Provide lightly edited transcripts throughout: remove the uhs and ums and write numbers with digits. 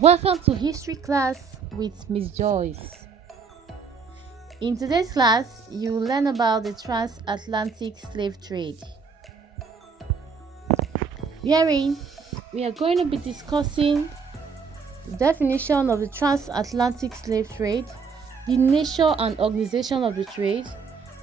Welcome to History class with Miss Joyce. In today's class, you will learn about the transatlantic slave trade. Wherein we are going to be discussing the definition of the transatlantic slave trade, the nature and organization of the trade,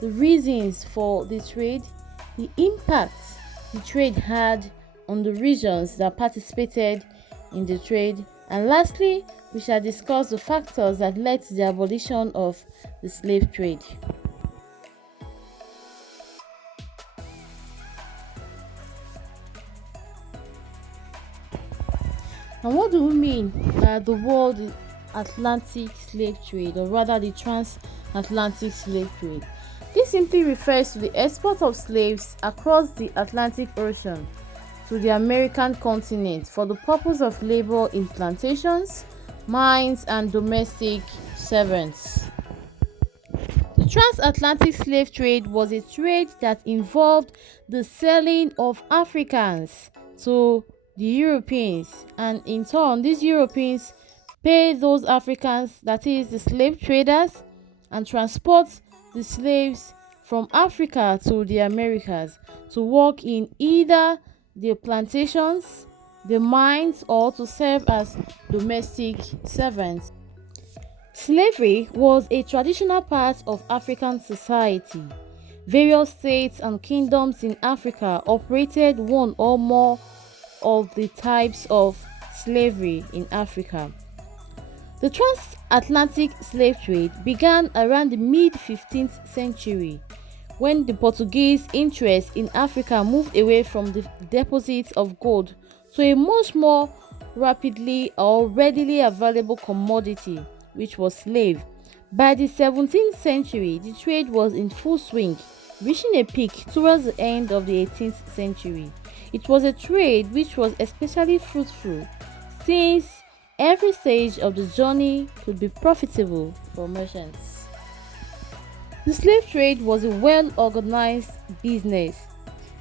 the reasons for the trade, the impact the trade had on the regions that participated in the trade, and lastly, we shall discuss the factors that led to the abolition of the slave trade. And what do we mean by the word Atlantic slave trade, or rather the transatlantic slave trade? This simply refers to the export of slaves across the Atlantic Ocean to the American continent for the purpose of labor in plantations, mines, and domestic servants. The transatlantic slave trade was a trade that involved the selling of Africans to the Europeans, and in turn, these Europeans pay those Africans, that is, the slave traders, and transport the slaves from Africa to the Americas to work in either the plantations, the mines, or to serve as domestic servants. Slavery was a traditional part of African society. Various states and kingdoms in Africa operated one or more of the types of slavery in Africa. The transatlantic slave trade began around the mid-15th century, when the Portuguese interest in Africa moved away from the deposits of gold to a much more rapidly or readily available commodity, which was slave. By the 17th century, the trade was in full swing, reaching a peak towards the end of the 18th century. It was a trade which was especially fruitful, since every stage of the journey could be profitable for merchants. The slave trade was a well-organized business.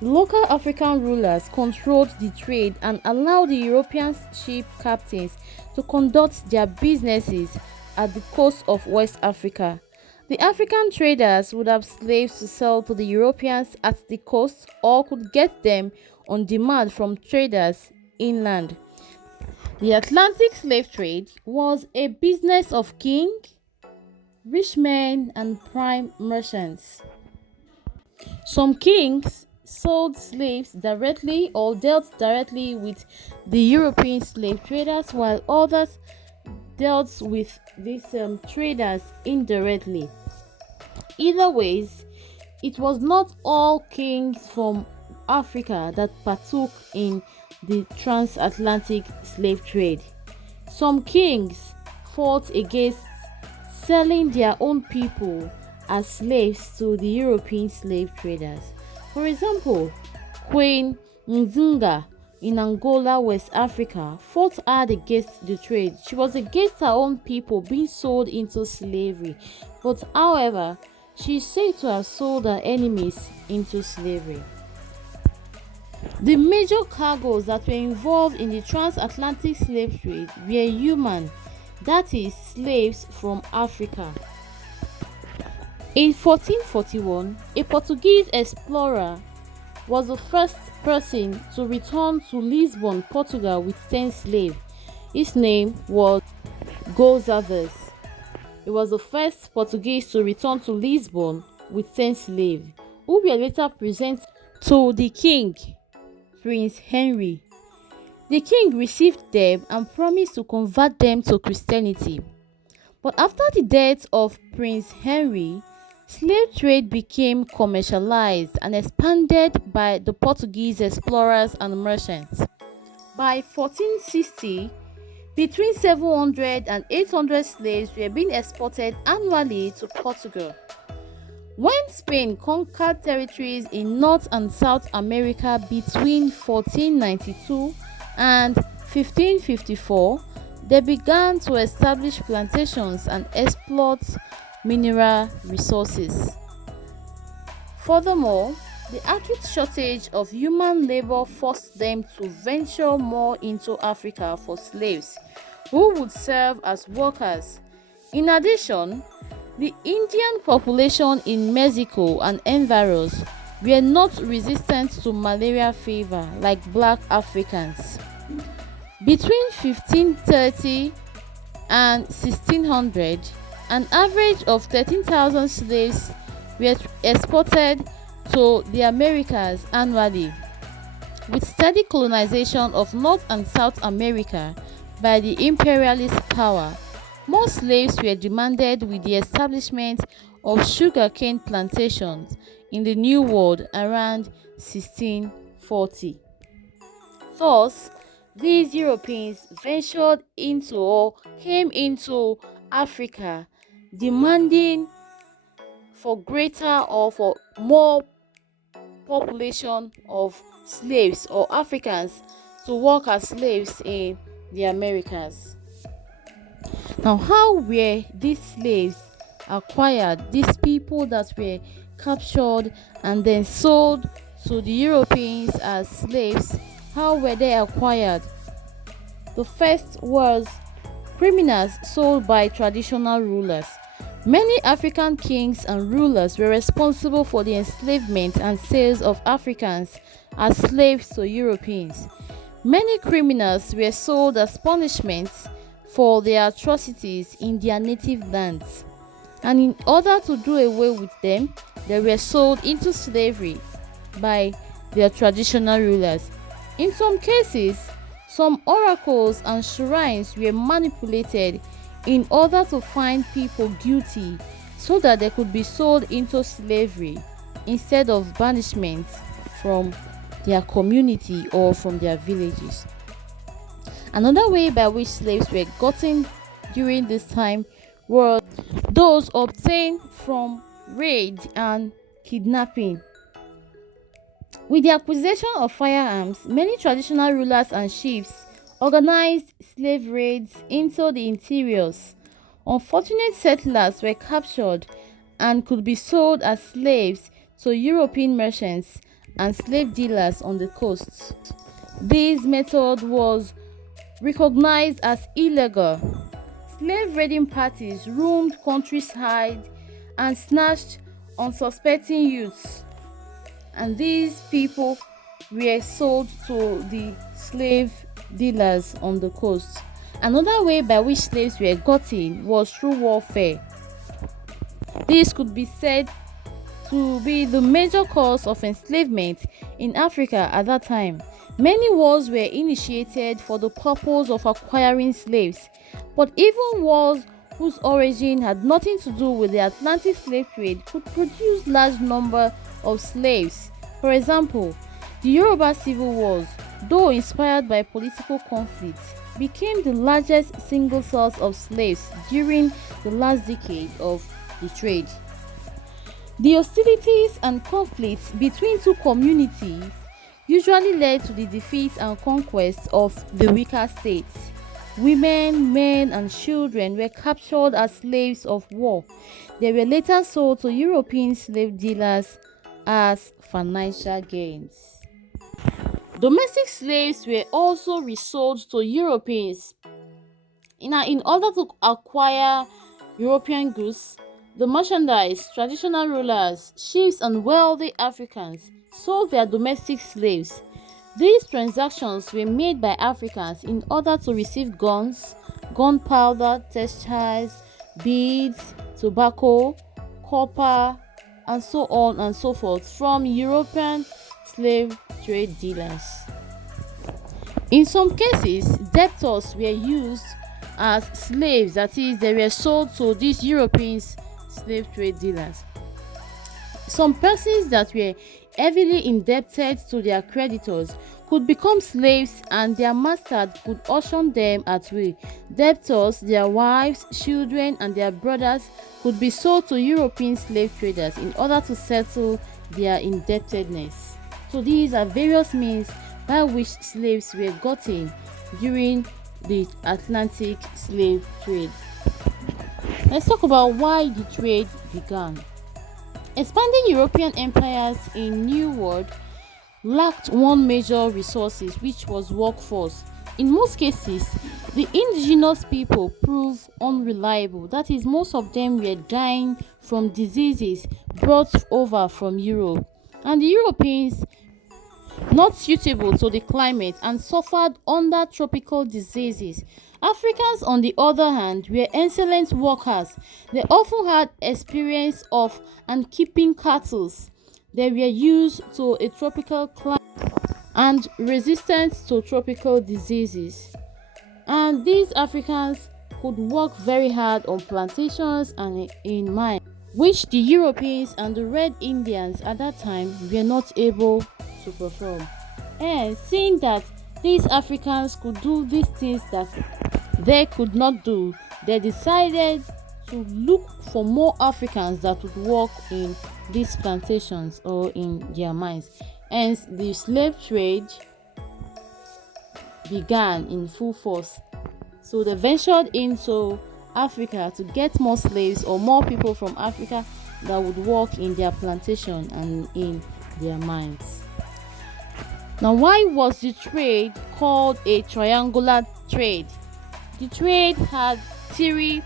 Local African rulers controlled the trade and allowed the European ship captains to conduct their businesses at the coast of West Africa. The African traders would have slaves to sell to the Europeans at the coast, or could get them on demand from traders inland. The Atlantic slave trade was a business of king, rich men, and prime merchants. Some kings sold slaves directly or dealt directly with the European slave traders, while others dealt with these traders indirectly. Either ways, it was not all kings from Africa that partook in the transatlantic slave trade. Some kings fought against selling their own people as slaves to the European slave traders. For example, Queen Nzinga in Angola, West Africa, fought hard against the trade. She was against her own people being sold into slavery, but however, she is said to have sold her enemies into slavery. The major cargoes that were involved in the transatlantic slave trade were human, that is, slaves from Africa. In 1441, a Portuguese explorer was the first person to return to Lisbon, Portugal with 10 slaves. His name was Gonçalves. He was the first Portuguese to return to Lisbon with 10 slaves, who were later presented to the king, Prince Henry. The king received them and promised to convert them to Christianity. But after the death of Prince Henry, slave trade became commercialized and expanded by the Portuguese explorers and merchants. By 1460, between 700 and 800 slaves were being exported annually to Portugal. When Spain conquered territories in North and South America between 1492 and 1554, they began to establish plantations and export mineral resources. Furthermore, the acute shortage of human labor forced them to venture more into Africa for slaves who would serve as workers. In addition, the Indian population in Mexico and environs were not resistant to malaria fever like black Africans. Between 1530 and 1600, an average of 13,000 slaves were exported to the Americas annually. With steady colonization of North and South America by the imperialist power, more slaves were demanded with the establishment of sugarcane plantations in the New World around 1640. Thus, these Europeans ventured into or came into Africa demanding for greater or for more population of slaves or Africans to work as slaves in the Americas. Now, how were these slaves acquired? These people that were captured and then sold to the Europeans as slaves, how were they acquired? The first was criminals sold by traditional rulers. Many African kings and rulers were responsible for the enslavement and sales of Africans as slaves to Europeans. Many criminals were sold as punishments for their atrocities in their native lands, and in order to do away with them, they were sold into slavery by their traditional rulers. In some cases, some oracles and shrines were manipulated in order to find people guilty so that they could be sold into slavery instead of banishment from their community or from their villages. Another way by which slaves were gotten during this time were those obtained from raid and kidnapping. With the acquisition of firearms, many traditional rulers and chiefs organized slave raids into the interiors. Unfortunate settlers were captured and could be sold as slaves to European merchants and slave dealers on the coasts. This method was recognized as illegal. Slave raiding parties roamed countryside and snatched unsuspecting youths, and these people were sold to the slave dealers on the coast. Another way by which slaves were gotten was through warfare. This could be said to be the major cause of enslavement in Africa at that time. Many wars were initiated for the purpose of acquiring slaves, but even wars whose origin had nothing to do with the Atlantic slave trade could produce large number of slaves. For example, the Yoruba Civil Wars, though inspired by political conflicts, became the largest single source of slaves during the last decade of the trade. The hostilities and conflicts between two communities usually led to the defeat and conquest of the weaker states. Women, men, and children were captured as slaves of war. They were later sold to European slave dealers as financial gains. Domestic slaves were also resold to Europeans. In order to acquire European goods, the merchandise, traditional rulers, chiefs, and wealthy Africans sold their domestic slaves. These transactions were made by Africans in order to receive guns, gunpowder, textiles, beads, tobacco, copper, and so on and so forth from European slave trade dealers. In some cases, debtors were used as slaves, that is, they were sold to these European slave trade dealers. Some persons that were heavily indebted to their creditors could become slaves, and their masters could auction them at will. Debtors, their wives, children, and their brothers could be sold to European slave traders in order to settle their indebtedness. So these are various means by which slaves were gotten during the Atlantic slave trade. Let's talk about why the trade began. Expanding European empires in New World lacked one major resources, which was workforce. In most cases, the indigenous people proved unreliable. That is, most of them were dying from diseases brought over from Europe, and the Europeans not suitable to the climate and suffered under tropical diseases. Africans, on the other hand, were excellent workers. They often had experience of and keeping cattle. They were used to a tropical climate and resistant to tropical diseases. And these Africans could work very hard on plantations and in mines, which the Europeans and the Red Indians at that time were not able to perform. And seeing that these Africans could do these things that they could not do, they decided to look for more Africans that would work in these plantations or in their mines. Hence, the slave trade began in full force. So they ventured into Africa to get more slaves or more people from Africa that would work in their plantation and in their mines. Now, why was the trade called a triangular trade? The trade had three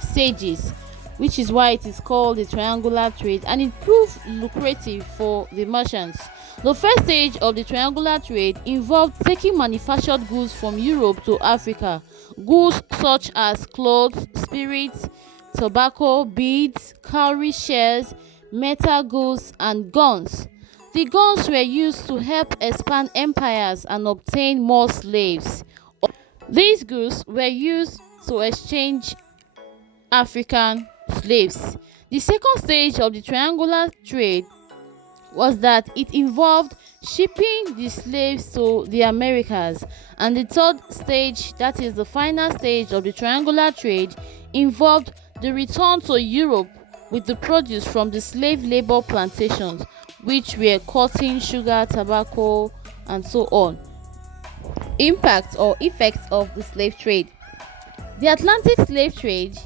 stages, which is why it is called a triangular trade, and it proved lucrative for the merchants. The first stage of the triangular trade involved taking manufactured goods from Europe to Africa. Goods such as clothes, spirits, tobacco, beads, cowrie shells, metal goods, and guns. The guns were used to help expand empires and obtain more slaves. These goods were used to exchange African slaves. The second stage of the triangular trade was that it involved shipping the slaves to the Americas, and the third stage, that is the final stage of the triangular trade, involved the return to Europe with the produce from the slave labor plantations, which were cotton, sugar, tobacco, and so on. Impact or effects of the slave trade. The Atlantic slave trade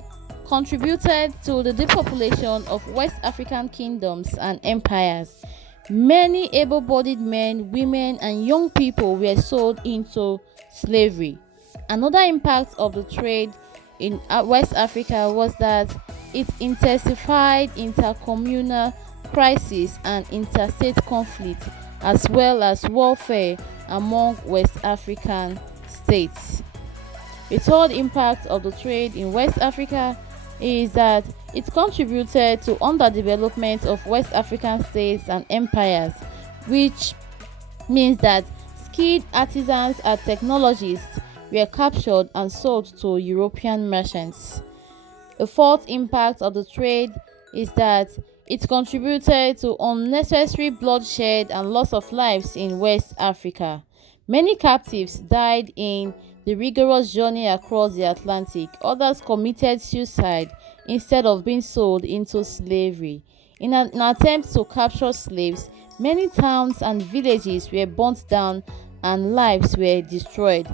contributed to the depopulation of West African kingdoms and empires. Many able-bodied men, women, and young people were sold into slavery. Another impact of the trade in West Africa was that it intensified intercommunal crises and interstate conflict, as well as warfare among West African states. The third impact of the trade in West Africa is that it contributed to underdevelopment of West African states and empires, which means that skilled artisans and technologists were captured and sold to European merchants. The fourth impact of the trade is that it contributed to unnecessary bloodshed and loss of lives in West Africa. Many captives died in the rigorous journey across the Atlantic. Others committed suicide instead of being sold into slavery. In an attempt to capture slaves, many towns and villages were burnt down and lives were destroyed.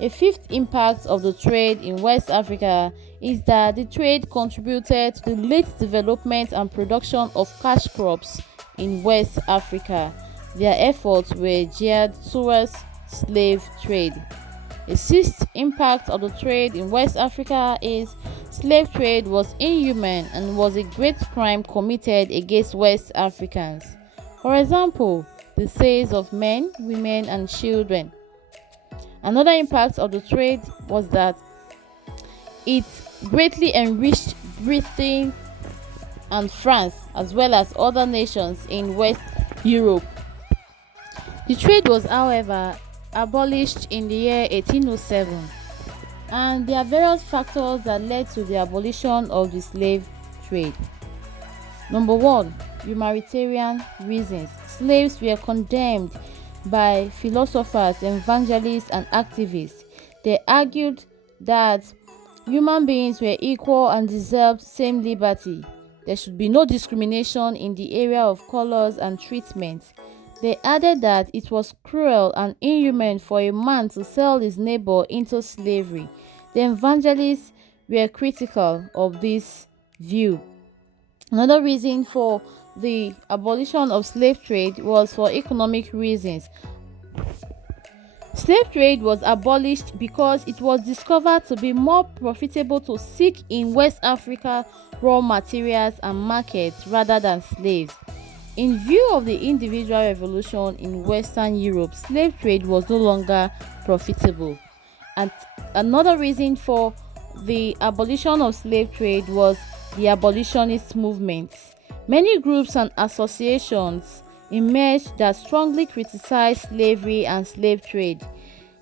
A fifth impact of the trade in West Africa is that the trade contributed to the late development and production of cash crops in West Africa. Their efforts were geared towards slave trade. A sixth impact of the trade in West Africa is slave trade was inhuman and was a great crime committed against West Africans. For example, the sales of men, women, and children. Another impact of the trade was that it greatly enriched Britain and France, as well as other nations in West Europe. The trade was, however, abolished in the year 1807, and there are various factors that led to the abolition of the slave trade. Number one, humanitarian reasons. Slaves were condemned by philosophers, evangelists, and activists. They argued that human beings were equal and deserved same liberty. There should be no discrimination in the area of colors and treatment. They added that it was cruel and inhuman for a man to sell his neighbor into slavery. The evangelists were critical of this view. Another reason for the abolition of slave trade was for economic reasons. Slave trade was abolished because it was discovered to be more profitable to seek in West Africa raw materials and markets rather than slaves. In view of the industrial revolution in Western Europe, slave trade was no longer profitable. And another reason for the abolition of slave trade was the abolitionist movement. Many groups and associations emerged that strongly criticized slavery and slave trade.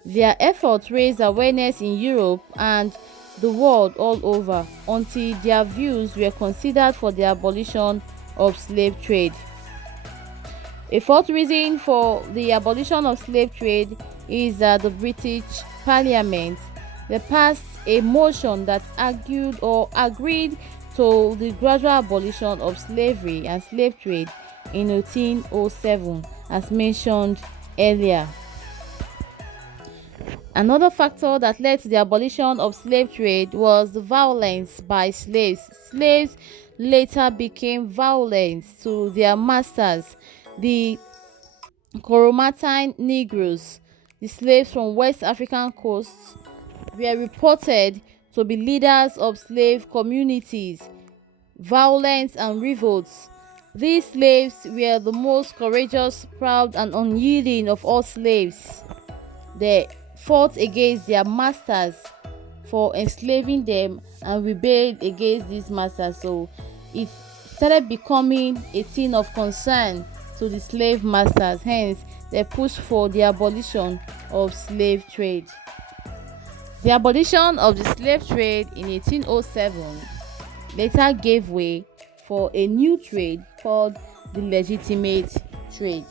Their efforts raised awareness in Europe and the world all over until their views were considered for the abolition of slave trade. A fourth reason for the abolition of slave trade is that the British Parliament they passed a motion that argued or agreed to the gradual abolition of slavery and slave trade in 1807, as mentioned earlier. Another factor that led to the abolition of slave trade was the violence by slaves. Slaves later became violent to their masters. The Coromatine Negroes, the slaves from West African coasts, were reported to be leaders of slave communities, violence and revolts. These slaves were the most courageous, proud and unyielding of all slaves. They fought against their masters for enslaving them and rebelled against these masters, so it started becoming a thing of concern to the slave masters. Hence, they pushed for the abolition of slave trade. The abolition of the slave trade in 1807 later gave way for a new trade called the legitimate trade.